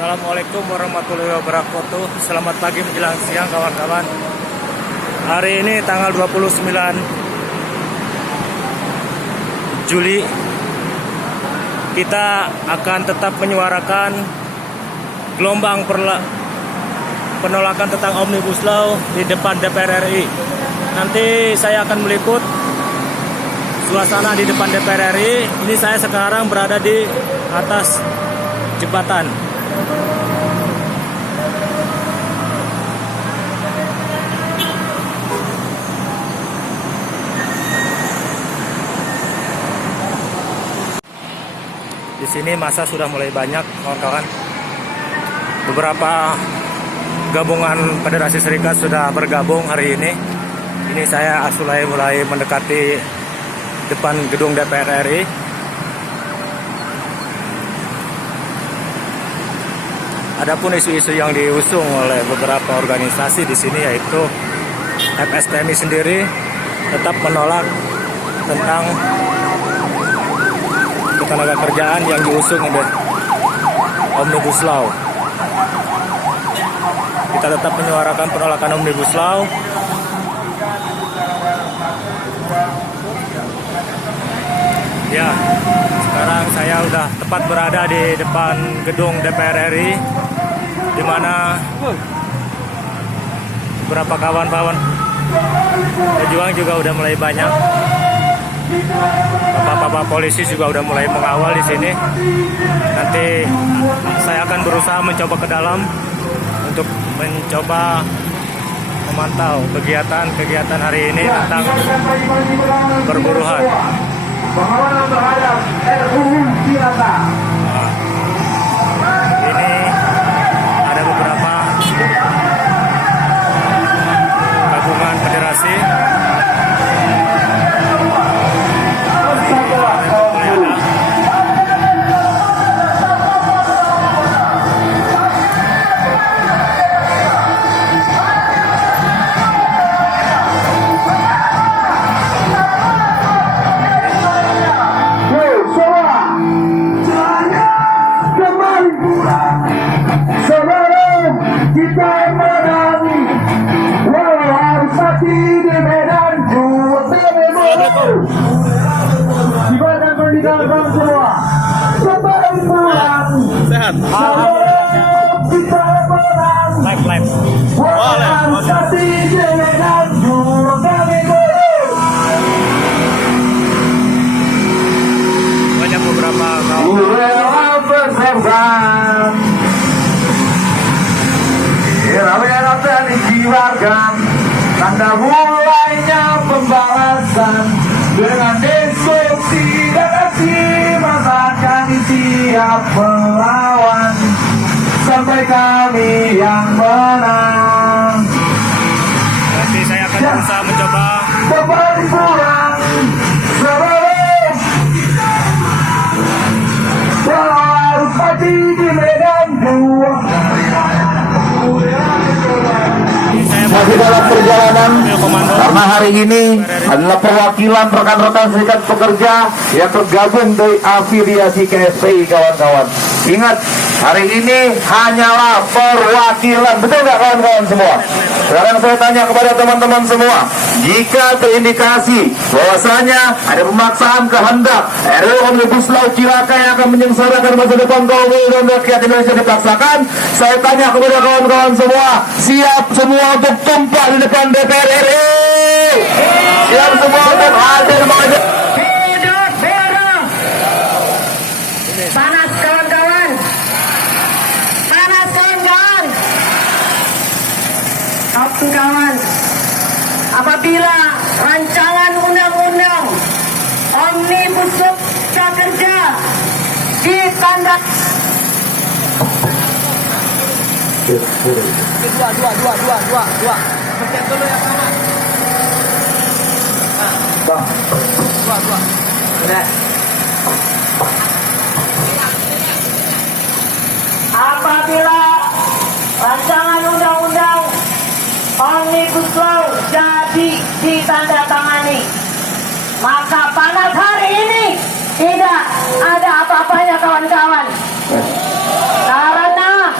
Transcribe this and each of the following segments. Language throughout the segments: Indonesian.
Assalamualaikum warahmatullahi wabarakatuh. Selamat pagi menjelang siang kawan-kawan. Hari ini tanggal 29 Juli, kita akan tetap menyuarakan gelombang penolakan tentang Omnibus Law di depan DPR RI. Nanti saya akan meliput suasana di depan DPR RI. Ini saya sekarang berada di atas jembatan. Di sini masa sudah mulai banyak, kawan-kawan. Beberapa gabungan Federasi Serikat sudah bergabung hari ini. Ini saya mulai mendekati depan gedung DPR RI. Adapun isu-isu yang diusung oleh beberapa organisasi di sini, yaitu FSTMI sendiri tetap menolak tentang ketenaga kerjaan yang diusung oleh Omnibus Law. Kita tetap menyuarakan penolakan Omnibus Law. Ya, sekarang saya udah tepat berada di depan gedung DPR RI, di mana beberapa kawan-kawan pejuang juga udah mulai banyak. Bapak-bapak polisi juga udah mulai mengawal di sini. Nanti saya akan berusaha mencoba ke dalam untuk mencoba memantau kegiatan hari ini tentang perburuhan. Permohonan terhadap RUU Cilaka. Ini ada beberapa gabungan federasi. Kita menangi walau harus mati di medan juang. Sibarkan pendidikan semua. Sebelum pulang. Sehat. Kita menang. Live. Walau harus mati di medan juang. Banyak beberapa kawan. Dan dijiwakan tanda mulainya pembalasan dengan destruksi dan aksi masa kami siap melawan sampai kami yang menang. Nanti saya akan berusaha mencoba Kembali pulang sebelum harus mati di medan juang. Masih dalam perjalanan karena hari ini adalah perwakilan rekan-rekan serikat pekerja yang tergabung dari afiliasi KSPI, kawan-kawan. Ingat, hari ini hanyalah perwakilan, betul nggak kawan-kawan semua? Sekarang saya tanya kepada teman-teman semua, jika terindikasi bahwasanya ada pemaksaan kehendak RUU Omnibus Law Cilaka yang akan menyengsarakan masa depan kaum buruh dan rakyat Indonesia dipaksakan, saya tanya kepada kawan-kawan semua, siap semua untuk tumpah di depan DPR RI? Siap semua untuk hadir mengajar? Panas kawan-kawan, panas kawan-kawan. Kawan-kawan, apabila rancangan undang-undang Omnibus Law Cipta Kerja ditanda dua. Pencet dulu yang pertama. Dua. Udah. Apabila rancangan undang-undang Omnibus Law jadi ditandatangani, maka panas hari ini tidak ada apa-apanya kawan-kawan. Karena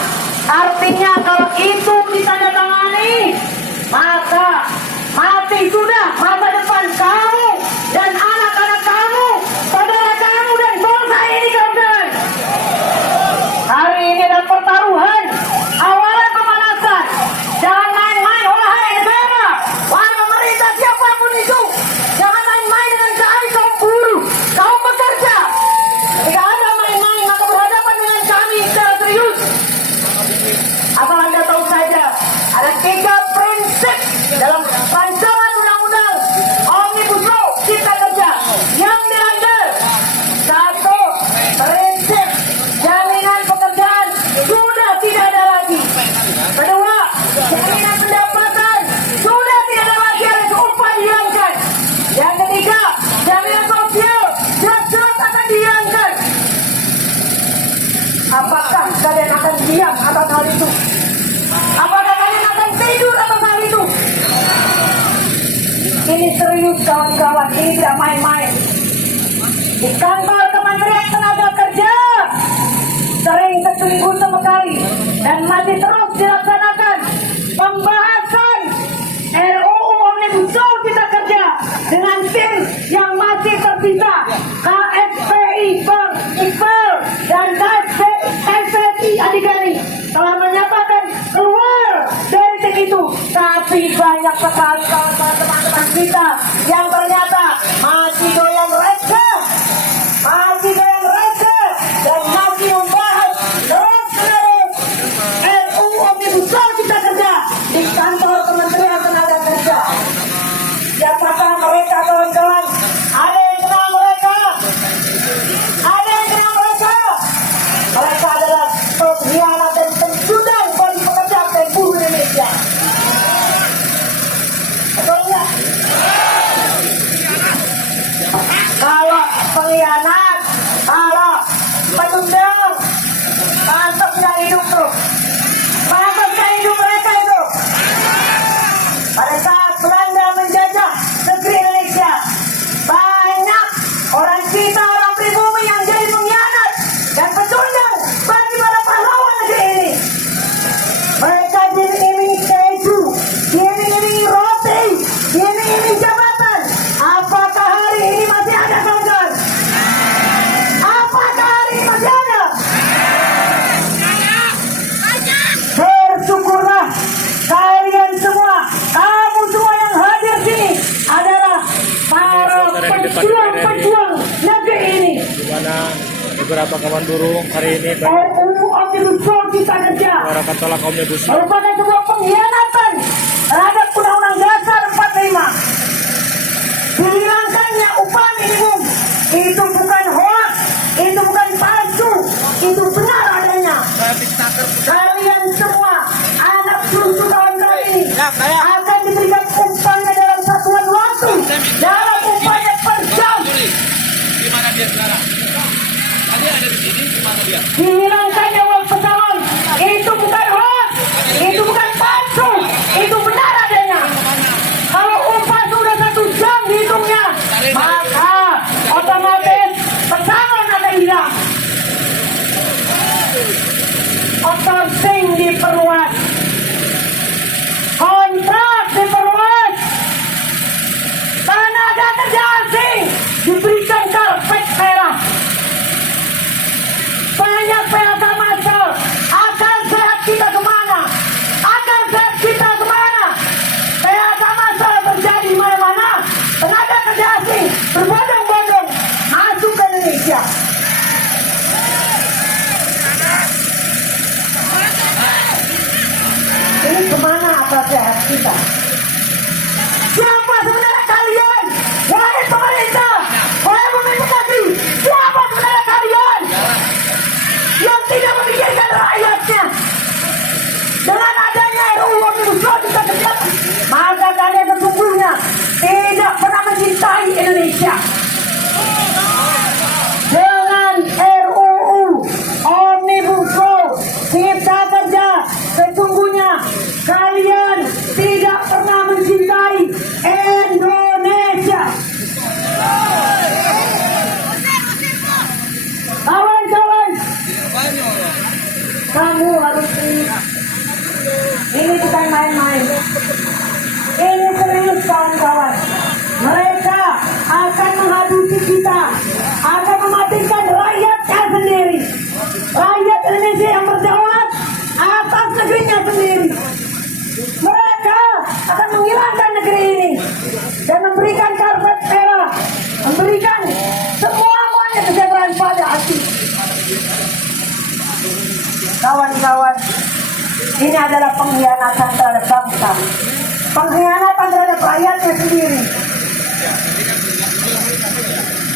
diam atas hal itu? Apakah kalian akan tidur atas hal itu? Ini serius kawan-kawan, ini tidak main-main. Di kantor Kementerian Tenaga Kerja sering seminggu sekali dan masih terus dilaksanakan pembahasan RUU Omnibus Law Cipta Kerja dengan tim yang masih tersisa, KSPI, IPEL, dan KSPI Adigani telah menyatakan keluar dari tim itu, tapi banyak sekali teman-teman kita yang ternyata masih doyan receh, dan masih membahas terus-menerus RUU Omnibus Law Cipta Kerja di kantor Kementerian Tenaga Kerja. Siapakah mereka, kawan-kawan? Ada yang kenal mereka? Mereka adalah pengkhianat dan pencudang bagi pekerja dan buruh Indonesia. Betul nggak? Kalau pengkhianat, kalau pencudang, pantasnya hidup tuh. Pantasnya hidup mereka itu. Pada saat Belanda menjajah negeri Indonesia, banyak orang kita, orang pribumi yang jadi pengkhianat dan pecundang bagi para pahlawan negeri ini. Mereka diiming-imingi keju, diiming-imingi roti, diiming-imingi jabatan. Apakah hari ini masih ada, kawan-kawan? Apakah hari ini masih ada? Bersyukurlah kalian semua, kamu semua yang hadir sini adalah para pejuang-pejuang negeri ini. Di mana beberapa kawan buruh hari ini RUU Omnibus Law Cipta Kerja menyuarakan tolak Omnibus Law. merupakan sebuah pengkhianatan terhadap Undang-Undang Dasar 45. Dihilangkannya upah minimum itu bukan hoax, itu bukan palsu, itu benar adanya. Kalian semua anak cucu kawan-kawan ini akan diberikan upahnya dalam satuan waktu, dalam upahnya per jam. Gimana dia sekarang? Tadi ada di sini, gimana dia? Dihilangkannya uang pesangon itu bukan hoax, itu bukan palsu, itu benar adanya. Kalau upah sudah 1 jam dihitungnya, maka otomatis pesangon akan hilang. Outsourcing diperluas, kontrak diperluas, tenaga kerja asing diberikan karpet merah. Banyak PHK massal. Akan sehat kita kemana? PHK massal terjadi di mana-mana. Tenaga kerja asing berbondong-bondong masuk ke Indonesia. Ini kemana akal sehat kita? Siapa sebenarnya kalian? Wahai pemerintah, wahai pemimpin negeri, siapa sebenarnya kalian yang tidak memikirkan rakyatnya? Dengan adanya RUU Omnibus Law Cipta Kerja, maka kalian sesungguhnya tidak pernah mencintai Indonesia. Dengan RUU Omnibus Law Cipta Kerja, sesungguhnya kalian tidak pernah mencintai Indonesia. Kawan-kawan, kamu harus ingat, ini bukan main-main. Ini serius, kawan-kawan. Mereka akan menghabisi kita, akan mematikan rakyatnya sendiri. Rakyat Indonesia yang berdaulat atas negerinya sendiri. Mereka akan menghilangkan negeri ini dan memberikan karpet merah, memberikan semuanya kesejahteraan pada hati. Kawan-kawan, ini adalah pengkhianatan terhadap bangsa, pengkhianatan terhadap rakyatnya sendiri.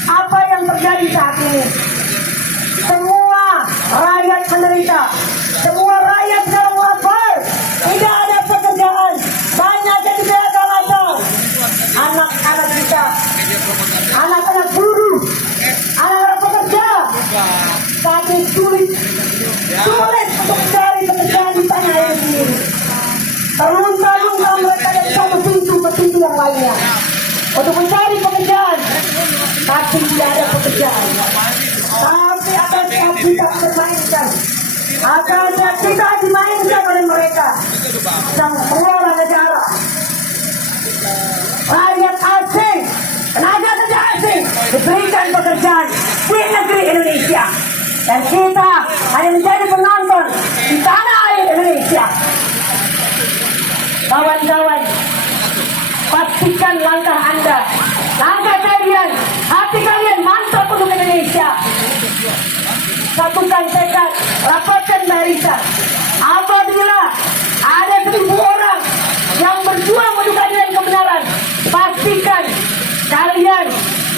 Apa yang terjadi saat ini? Semua rakyat menderita, semua rakyat sekarang lapar, tidak ada pekerjaan, banyak yang tidak massal. Anak-anak kita, anak-anak buruh, anak-anak pekerja, kami sulit untuk mencari terlunta-lunta mereka dari satu pintu ke pintu yang lainnya untuk mencari pekerjaan, tapi tidak ada pekerjaan. Tapi akan kita permainkan, akan kita dimainkan oleh mereka, sang pengelola negara, rakyat asing, tenaga kerja asing diberikan pekerjaan di negeri Indonesia, dan kita hanya menjadi penonton di tanah air Indonesia. Kawan-kawan, pastikan langkah Anda, langkah kalian, hati kalian mantap untuk Indonesia. Satukan tekad, rapatkan barisan. Apabila ada 1.000 orang yang berjuang untuk keadilan kebenaran, pastikan kalian,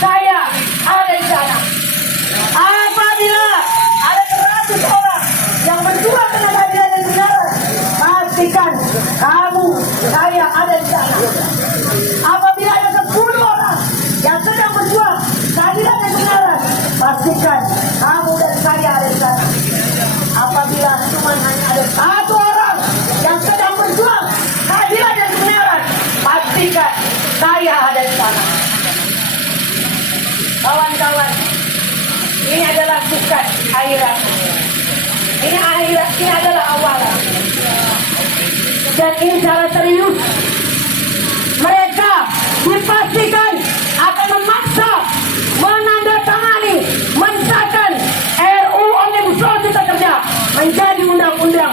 saya ada di sana. Apabila ada 100 orang yang berjuang untuk keadilan dan kebenaran, pastikan kamu, saya ada di sana. Apabila ada 10 orang yang sedang berjuang keadilan dan kebenaran, pastikan kamu dan saya ada di sana. Apabila cuma hanya ada 1 orang yang sedang berjuang keadilan dan kebenaran, pastikan saya ada di sana. Kawan-kawan, ini adalah bukan akhirat. Ini akhirat, ini adalah awalan. Dan ini secara serius. Mereka dipastikan akan memaksa menandatangani, mensahkan RUU Omnibus Law Cipta Kerja menjadi undang-undang.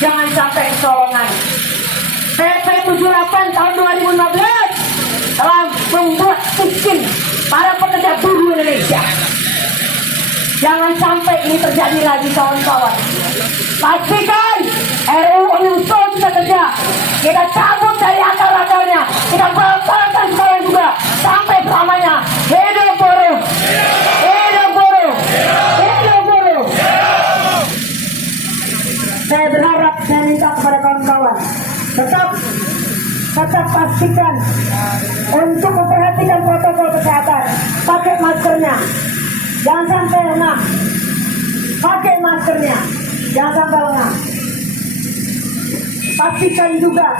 Jangan sampai kecolongan. PP 78 tahun 2015 telah membuat miskin para pekerja buruh Indonesia. Jangan sampai ini terjadi lagi, kawan-kawan. Pastikan RUU Omnibus Law Cipta Kerja kita cabut dari akar-akarnya, kita batalkan sekalian juga sampai selamanya. Hidup buruh, hidup buruh, hidup buruh. Saya berharap, saya minta kepada kawan-kawan tetap pastikan untuk memperhatikan protokol kesehatan. Pakai maskernya, jangan sampai lengah. Pakai maskernya, jangan sampai lengah. Pastikan juga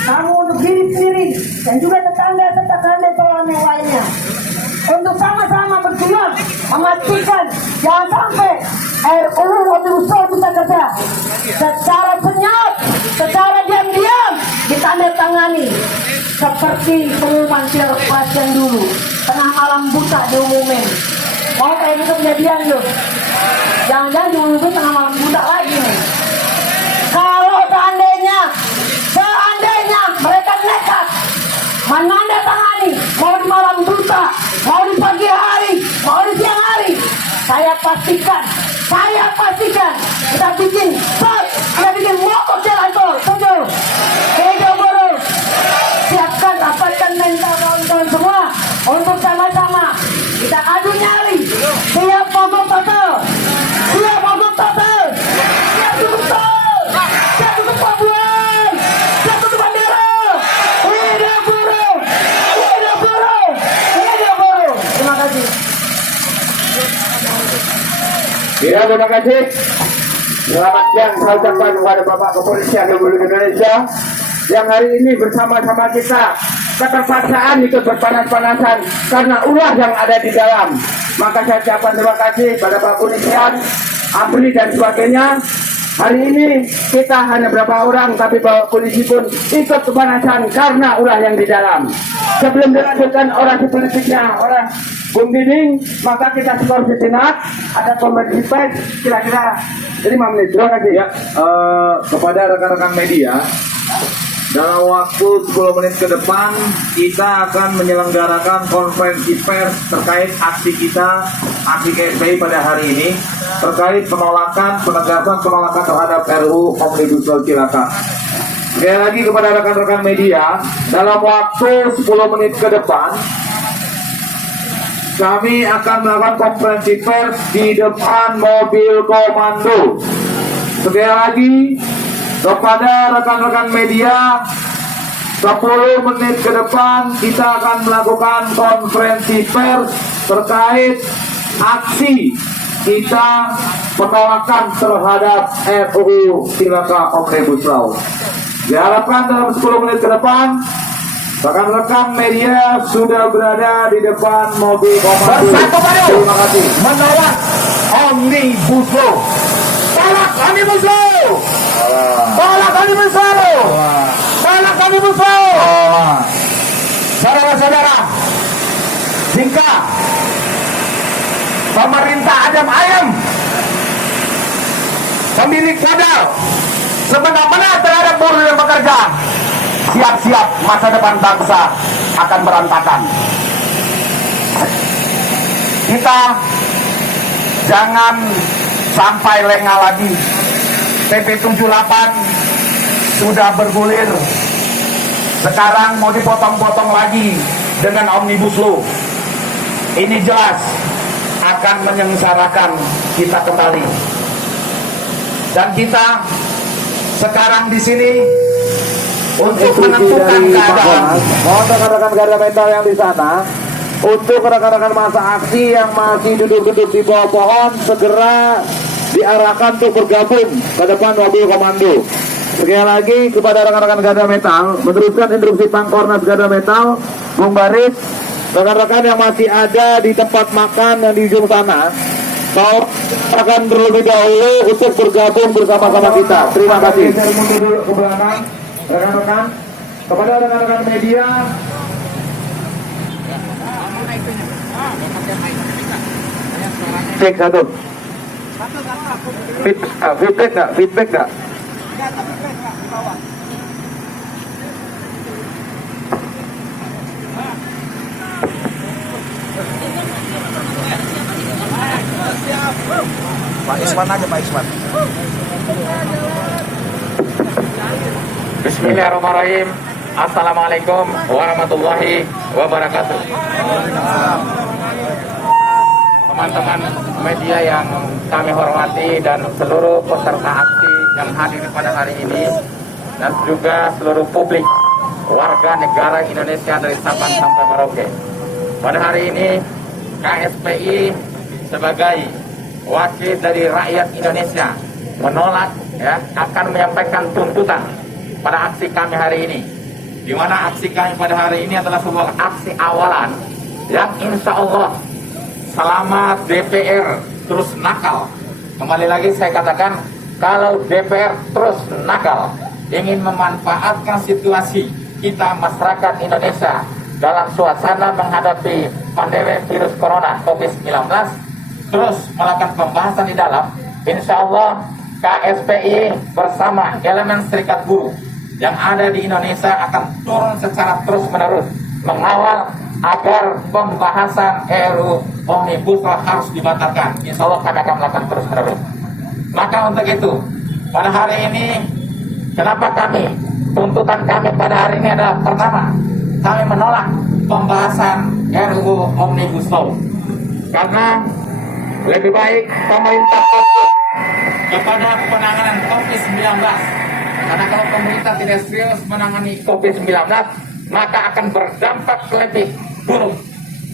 kamu untuk diri sendiri dan juga tetangga serta kawan yang lainnya untuk sama-sama berjuang memastikan jangan sampai RUU Omnibus Law Cipta Kerja secara senyap, secara diam-diam ditandatangani seperti pengumuman pilpres yang dulu tengah malam buta diumumin. Mau kayak gitu kejadian loh. Jangan-jangan diumumin tengah malam buta lagi nih. Kalau seandainya mereka nekat menandatangani, mau di malam buta, mau di pagi hari, mau di siang hari, saya pastikan kita bikin mogok jalan tol. Setuju? Hidup buruh. Siapkan, rapatkan mental kawan-kawan semua untuk sama-sama kita adu nyali. Siap mogok total, siap mogok total, siap tutup tol, siap tutup pelabuhan, siap tutup bandara. Hidup buruh, hidup buruh, hidup buruh. Terima kasih. Ya, terima kasih. Selamat siang saya ucapkan kepada Bapak Kepolisian Republik Indonesia yang hari ini bersama-sama kita keterpaksaan ikut berpanas-panasan karena ulah yang ada di dalam. Maka saya ucapkan terima kasih pada Bapak Kepolisian, APRI dan sebagainya. Hari ini kita hanya berapa orang, tapi Bapak Polisi pun ikut kepanasan karena ulah yang di dalam. Sebelum dilanjutkan orasi politiknya oleh Bung Diding, maka kita skor sejenak. Ada konferensi pers kira-kira 5 menit. Terima kasih ya. Kepada rekan-rekan media, dalam waktu 10 menit ke depan kita akan menyelenggarakan konferensi pers terkait aksi kita, aksi KSPI pada hari ini terkait penegasan penolakan terhadap RUU Omnibus Law Cilaka. Sekali lagi kepada rekan-rekan media, dalam waktu 10 menit ke depan kami akan melakukan konferensi pers di depan mobil komando. Sekali lagi kepada rekan-rekan media, 10 menit ke depan kita akan melakukan konferensi pers terkait aksi kita penolakan terhadap RUU Cilaka Omnibus Law. Diharapkan dalam 10 menit ke depan rekan-rekan media sudah berada di depan mobil komando. Bersatu padu Terima kasih. menolak Omnibus Law. Tolak Omnibus Law. Tolak Omnibus Law. Tolak Omnibus Law. Saudara-saudara, jika pemerintah adem ayem, pemilik modal sebenar-benar terhadap buruh yang bekerja, siap-siap masa depan bangsa akan berantakan. Kita jangan sampai lengah lagi. PP 78 sudah bergulir, sekarang mau dipotong-potong lagi dengan Omnibus Law. Ini jelas akan menyengsarakan kita kembali. Dan kita sekarang di sini untuk menentukan keadaan. Mohon rekan-rekan garda mental yang di sana, untuk rekan-rekan masa aksi yang masih duduk-duduk di bawah pohon, segera diarahkan untuk bergabung ke depan mobil komando. Sekali lagi kepada rekan-rekan garda metal, meneruskan instruksi Pangkornas Garda Metal, Bung Baris, rekan-rekan yang masih ada di tempat makan yang di ujung sana, kau akan terlebih dahulu untuk bergabung bersama-sama kita. Terima kasih. Saya mundur dulu ke belakang, rekan-rekan. Kepada rekan-rekan media, cek satu. Feedback nggak? Feedback nggak? Pak Iswan aja, Pak Iswan. Bismillahirrahmanirrahim. Assalamualaikum warahmatullahi wabarakatuh. Teman-teman media yang kami hormati dan seluruh peserta aksi yang hadir pada hari ini, dan juga seluruh publik warga negara Indonesia dari Sabang sampai Merauke. Pada hari ini KSPI sebagai wakil dari rakyat Indonesia menolak, akan menyampaikan tuntutan pada aksi kami hari ini, di mana aksi kami pada hari ini adalah sebuah aksi awalan yang insya Allah selama DPR terus nakal, kembali lagi saya katakan, kalau DPR terus nakal ingin memanfaatkan situasi kita masyarakat Indonesia dalam suasana menghadapi pandemi virus corona COVID-19, terus melakukan pembahasan di dalam, insya Allah KSPI bersama elemen serikat buruh yang ada di Indonesia akan turun secara terus-menerus mengawal agar pembahasan RUU Omnibus Law harus dibatalkan. Insya Allah kami akan melakukan terus-menerus. Maka untuk itu, pada hari ini, kenapa tuntutan kami pada hari ini adalah pertama, kami menolak pembahasan RUU Omnibus Law karena lebih baik pemerintah fokus kepada penanganan COVID-19. Karena kalau pemerintah tidak serius menangani COVID-19, maka akan berdampak lebih buruk.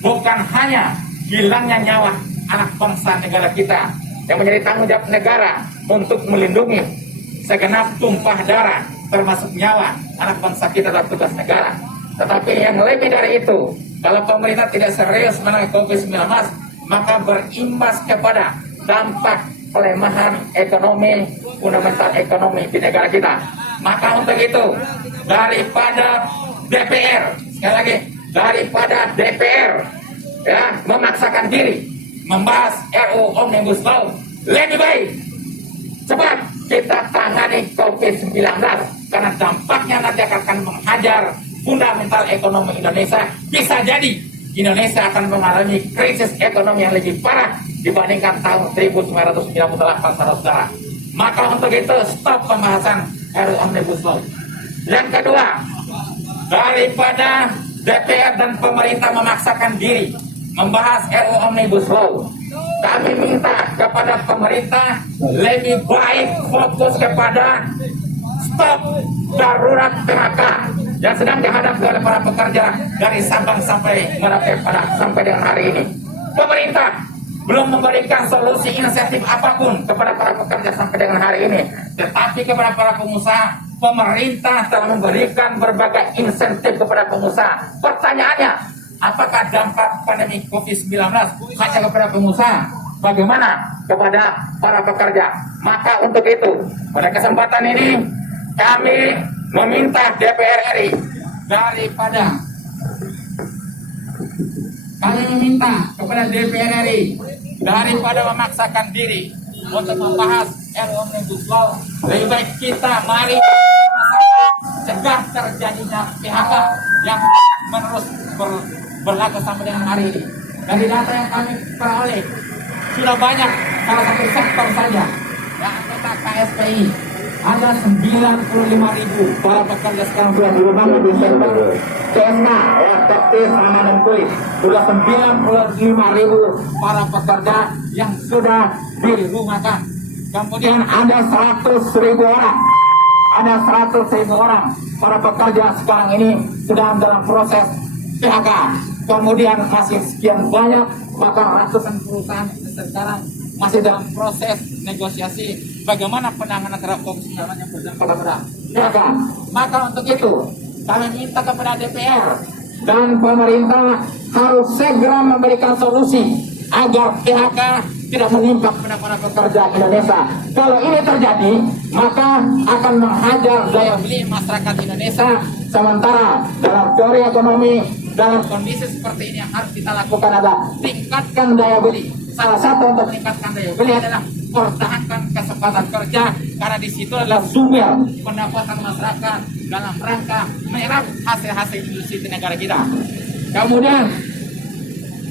Bukan hanya hilangnya nyawa anak bangsa negara kita yang menjadi tanggung jawab negara untuk melindungi segenap tumpah darah, termasuk nyawa anak bangsa kita dalam tugas negara. Tetapi yang lebih dari itu, kalau pemerintah tidak serius menangani COVID-19, maka berimbas kepada dampak pelemahan ekonomi, fundamental ekonomi di negara kita. Maka untuk itu, daripada DPR, sekali lagi, daripada DPR memaksakan diri membahas RUU Omnibus Law, lebih baik cepat kita tangani COVID-19, karena dampaknya nanti akan menghajar fundamental ekonomi Indonesia. Bisa jadi Indonesia akan mengalami krisis ekonomi yang lebih parah dibandingkan tahun 1998, saudara-saudara. Maka untuk itu stop pembahasan RUU Omnibus Law. Yang kedua, daripada DPR dan pemerintah memaksakan diri membahas RUU Omnibus Law, kami minta kepada pemerintah lebih baik fokus kepada stop darurat PHK yang sedang dihadapi oleh para pekerja dari Sabang sampai Merauke sampai dengan hari ini. Pemerintah belum memberikan solusi insentif apapun kepada para pekerja sampai dengan hari ini. Tetapi kepada para pengusaha, pemerintah telah memberikan berbagai insentif kepada pengusaha. Pertanyaannya, apakah dampak pandemi COVID-19 hanya kepada pengusaha? Bagaimana kepada para pekerja? Maka untuk itu, pada kesempatan ini kami meminta DPR RI daripada memaksakan diri untuk membahas RUU Omnibus Law, lebih baik kita mari cegah terjadinya PHK yang menerus berlaku sampai dengan hari ini. Dari data yang kami peroleh, sudah banyak salah satu sektor saja yang anggota KSPI ada 95.000 para pekerja sekarang sudah dirumahkan di sektor TSK, teknis sama dan kulit. Sudah 95.000 para pekerja yang sudah dirumahkan. Kemudian ada 100.000 orang. Ada 100.000 orang para pekerja sekarang ini sedang dalam proses PHK. Kemudian masih sekian banyak, bahkan ratusan perusahaan sekarang masih dalam proses negosiasi bagaimana penanganan terhadap COVID-19 yang berdampak pada PHK. Maka untuk itu kami minta kepada DPR dan pemerintah harus segera memberikan solusi agar PHK tidak menimpa kepada para pekerja Indonesia. Kalau ini terjadi, maka akan menghajar daya beli masyarakat Indonesia. Sementara dalam teori ekonomi, dalam kondisi seperti ini yang harus kita lakukan adalah tingkatkan daya beli. Salah satu untuk meningkatkan daya beli adalah pertahankan kesempatan kerja, karena di situ adalah sumber pendapatan masyarakat dalam rangka menyerap hasil-hasil industri di negara kita. Kemudian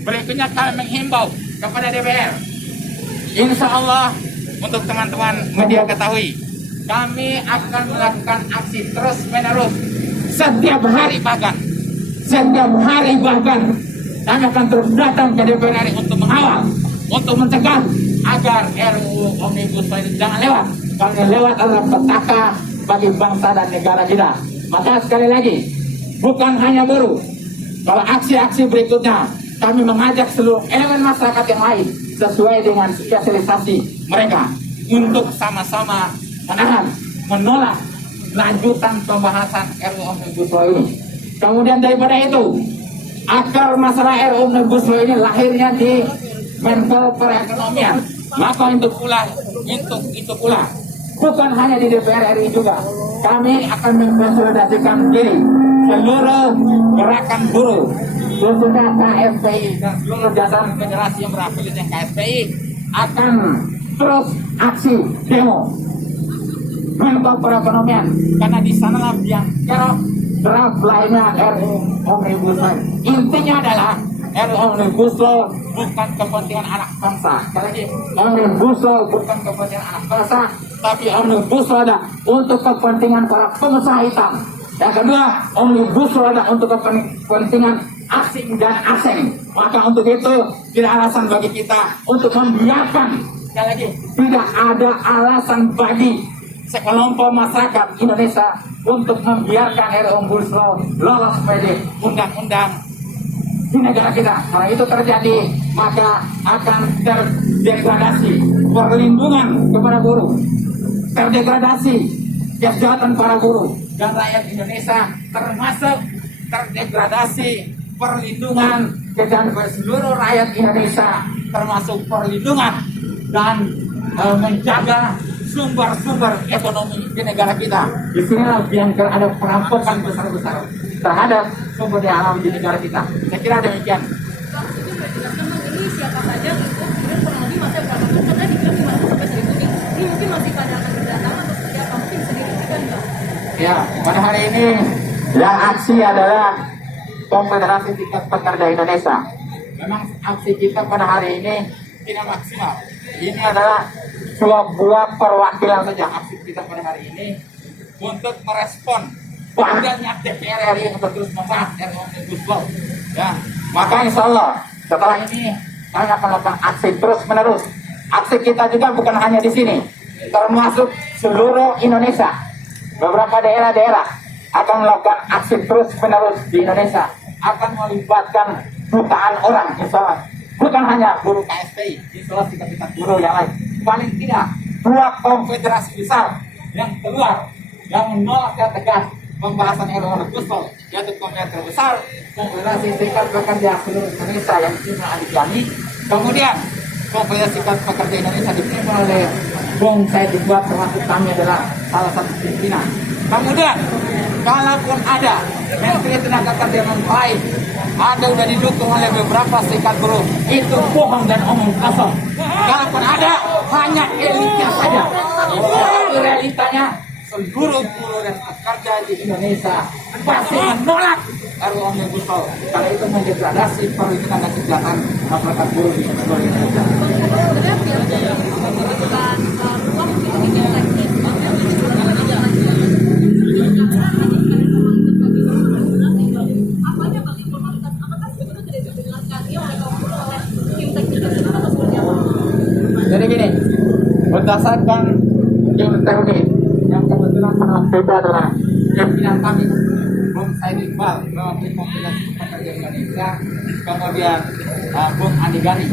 berikutnya kami menghimbau kepada DPR, insya Allah untuk teman-teman media ketahui, kami akan melakukan aksi terus menerus setiap hari bahkan kami akan terus datang ke DPR RI untuk mengawal, untuk mencegah agar RUU Omnibus Law ini jangan lewat. Kalau lewat adalah petaka bagi bangsa dan negara kita. Maka sekali lagi, bukan hanya buruh. Kalau aksi-aksi berikutnya, kami mengajak seluruh elemen masyarakat yang lain sesuai dengan spesialisasi mereka untuk sama-sama menolak lanjutan pembahasan RUU Omnibus Law ini. Kemudian daripada itu, akar masalah RUU Omnibus Law ini lahirnya di Menko Perekonomian. Maka itu pula bukan hanya di DPR RI juga, kami akan mengkonsolidasikan diri seluruh gerakan buruh, khususnya KSPI dan seluruh jajaran federasi yang berafiliasi dengan KSPI akan terus aksi demo Menko Perekonomian, karena di sanalah yang kerok draft lainnya RUU Omnibus Law. Intinya adalah RUU Omnibus Law bukan kepentingan anak bangsa. Sekali lagi, Omnibus Law bukan kepentingan anak bangsa, tapi Omnibus Law ada untuk kepentingan para pengusaha hitam. Yang kedua, Omnibus Law ada untuk kepentingan asing dan asing. Maka untuk itu tidak alasan bagi kita untuk membiarkan, sekali lagi, tidak ada alasan bagi sekelompok masyarakat Indonesia untuk membiarkan RUU Omnibus Law lolos menjadi undang-undang di negara kita. Karena itu terjadi, maka akan terdegradasi perlindungan kepada buruh, terdegradasi kesejahteraan para buruh dan rakyat Indonesia, termasuk terdegradasi perlindungan dan seluruh rakyat Indonesia, termasuk perlindungan dan menjaga sumber-sumber ekonomi di negara kita. Di sinilah yang ada perampokan besar-besar terhadap sumber daya alam di negara kita. Saya kira demikian. Ini siapa saja gitu, dan kurang lebih masih berapa bulan, karena dibilang 50 sampai 1.000 ini mungkin masih pada akan berdatangan atau seperti apa, mungkin bisa dirugikan nggak? Ya, pada hari ini yang aksi adalah Konfederasi Serikat Pekerja Indonesia. Memang aksi kita pada hari ini tidak maksimal. Ini adalah sebuah perwakilan saja aksi kita pada hari ini untuk merespon adanya DPR RI untuk terus membahas RUU Omnibus Law. Ya, maka insya Allah setelah ini kami akan melakukan aksi terus menerus. Aksi kita juga bukan hanya di sini, termasuk seluruh Indonesia. Beberapa daerah-daerah akan melakukan aksi terus menerus di Indonesia, akan melibatkan jutaan orang insya Allah. bukan hanya guru KSPI, di Sulawesi Serikat guru yang lain. Paling tidak dua konfederasi besar yang keluar yang menolak dan tegas pembahasan RUU Omnibus Law, yaitu konfederasi terbesar Konfederasi Serikat Pekerja Seluruh Indonesia yang dipimpin Ali Jani, kemudian Konfederasi Serikat Pekerja Indonesia dipimpin oleh Bung Said Iqbal, termasuk kami adalah salah satu pimpinan. Kemudian kalaupun ada Menteri Tenaga Kerja yang baik, ada sudah didukung oleh beberapa serikat buruh, itu bohong dan omong kosong. Kalaupun ada, hanya elitnya saja. Itu realitanya seluruh buruh dan pekerja di Indonesia pasti menolak RUU Omnibus Law karena itu mendegradasi perlindungan dan kesejahteraan masyarakat buruh di seluruh Indonesia. Sebenarnya biar membutuhkan ruang untuk teknis apanya bagi formalitas, apakah sebetulnya tidak dijelaskan ya oleh kaum buruh oleh tim teknis atau seperti apa? Jadi gini, berdasarkan tim teknis yang kebetulan berbeda adalah pimpinan kami, Bung Said Iqbal, mewakili Konfederasi Pekerja Indonesia, kemudian Bung Andi Gani,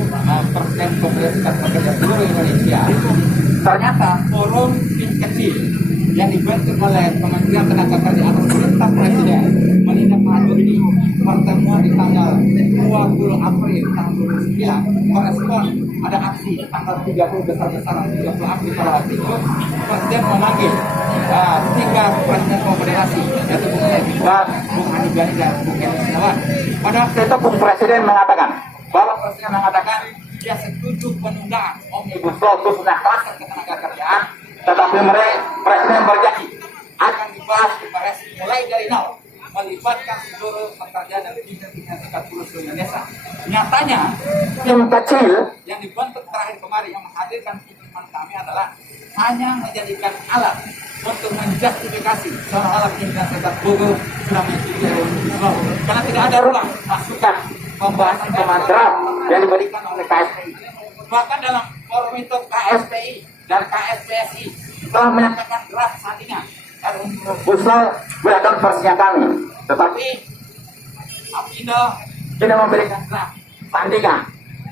Presiden Konfederasi Pekerja Seluruh Indonesia. Ternyata forum tim kecil yang dibentuk oleh Kementerian Tenaga Kerja atas perintah Presiden menindaklanjuti pertemuan di tanggal 20 April tahun 2009 merespon ada aksi tanggal 30 besar-besaran 30 April pada waktu itu Presiden memanggil tiga Presiden Konfederasi yaitu Bung Said Iqbal, Bung Andi Gani dan Bung Edi Setiawan. Pada waktu itu Bung Presiden mengatakan bahwa Presiden mengatakan dia setuju penundaan Omnibus Law khususnya kluster ketenagakerjaan, tetapi Presiden berjanji akan dibahas mulai dari nol, melibatkan seluruh pekerja dan pimpinan serikat buruh seluruh Indonesia. Nyatanya, tim kecil yang dibentuk terakhir kemarin yang menghadirkan pimpinan kami adalah hanya menjadikan alat untuk menjustifikasi seolah-olah pimpinan serikat buruh sudah menyetujui Omnibus Law karena tidak ada ruang masukan pembahasan draft yang diberikan oleh KSPI. Bahkan dalam forum itu KSPI dan KSPSI telah menyatakan draft saat Omnibus Law berdasarkan versinya kami, tetapi Apindo tidak memberikan draft tandingan.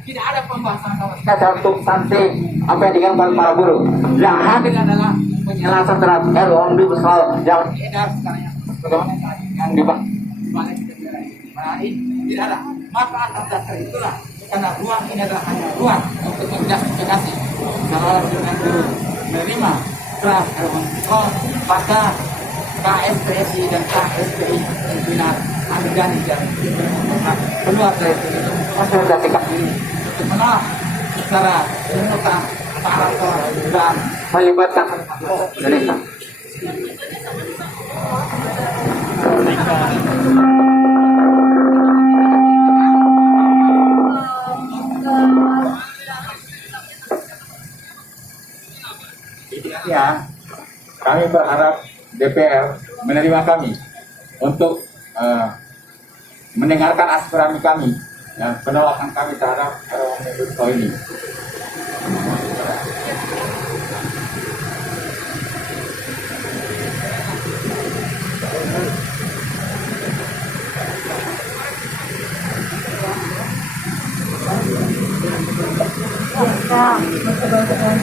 Tidak ada pembahasan sama sekali untuk sanksi apa yang diinginkan para buruh. Yang hadir adalah penjelasan terhadap RUU Omnibus Law yang beredar sekarang yang dibahas. Tidak ada. Maka atas dasar itulah karena ruang ini adalah hanya ruang untuk menjustifikasi kalau dengan buruh menerima draft RUU Omnibus Law, maka KSPSI dan KSPI pimpinan Andi Gani dan keluar dari konsolidasi kami untuk menolak secara simultan dan melibatkan Indonesia. Ya, kami berharap DPR menerima kami untuk mendengarkan aspirasi kami dan penolakan kami terhadap Omnibus Law ini.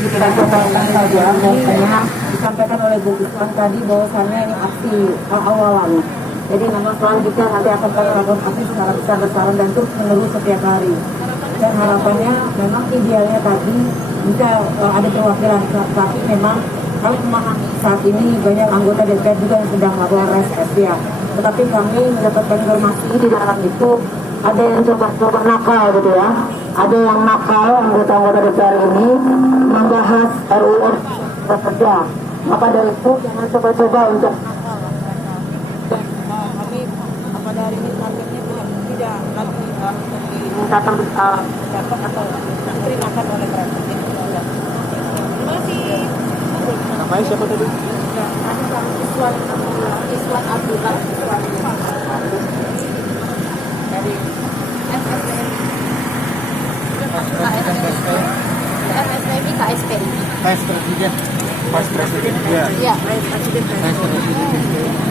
Kita katakan saja bahwasanya disampaikan oleh Bu Iswan tadi bahwasannya ini aksi awal-awal. Jadi memang selanjutnya nanti akan kami lakukan aksi secara besar-besaran dan terus menerus setiap hari. Dan harapannya memang idealnya tadi bisa ada perwakilan, tapi memang kami memahami saat ini banyak anggota DPR juga yang sedang melakukan reses ya. Tetapi kami mendapatkan informasi di dalam itu ada yang coba nakal gitu ya. Ada yang nakal anggota-anggota DPR ini membahas RUU Kerja. Maka dari itu jangan coba-coba untuk kami pada hari ini targetnya tidak lagi dimintakan dapat atau diterimakan oleh Presiden. Terima kasih. Namanya siapa tadi? Iswan Abdullah dari SSPI KSPI. Vice Presiden. Vice Presiden. Iya, Vice Presiden.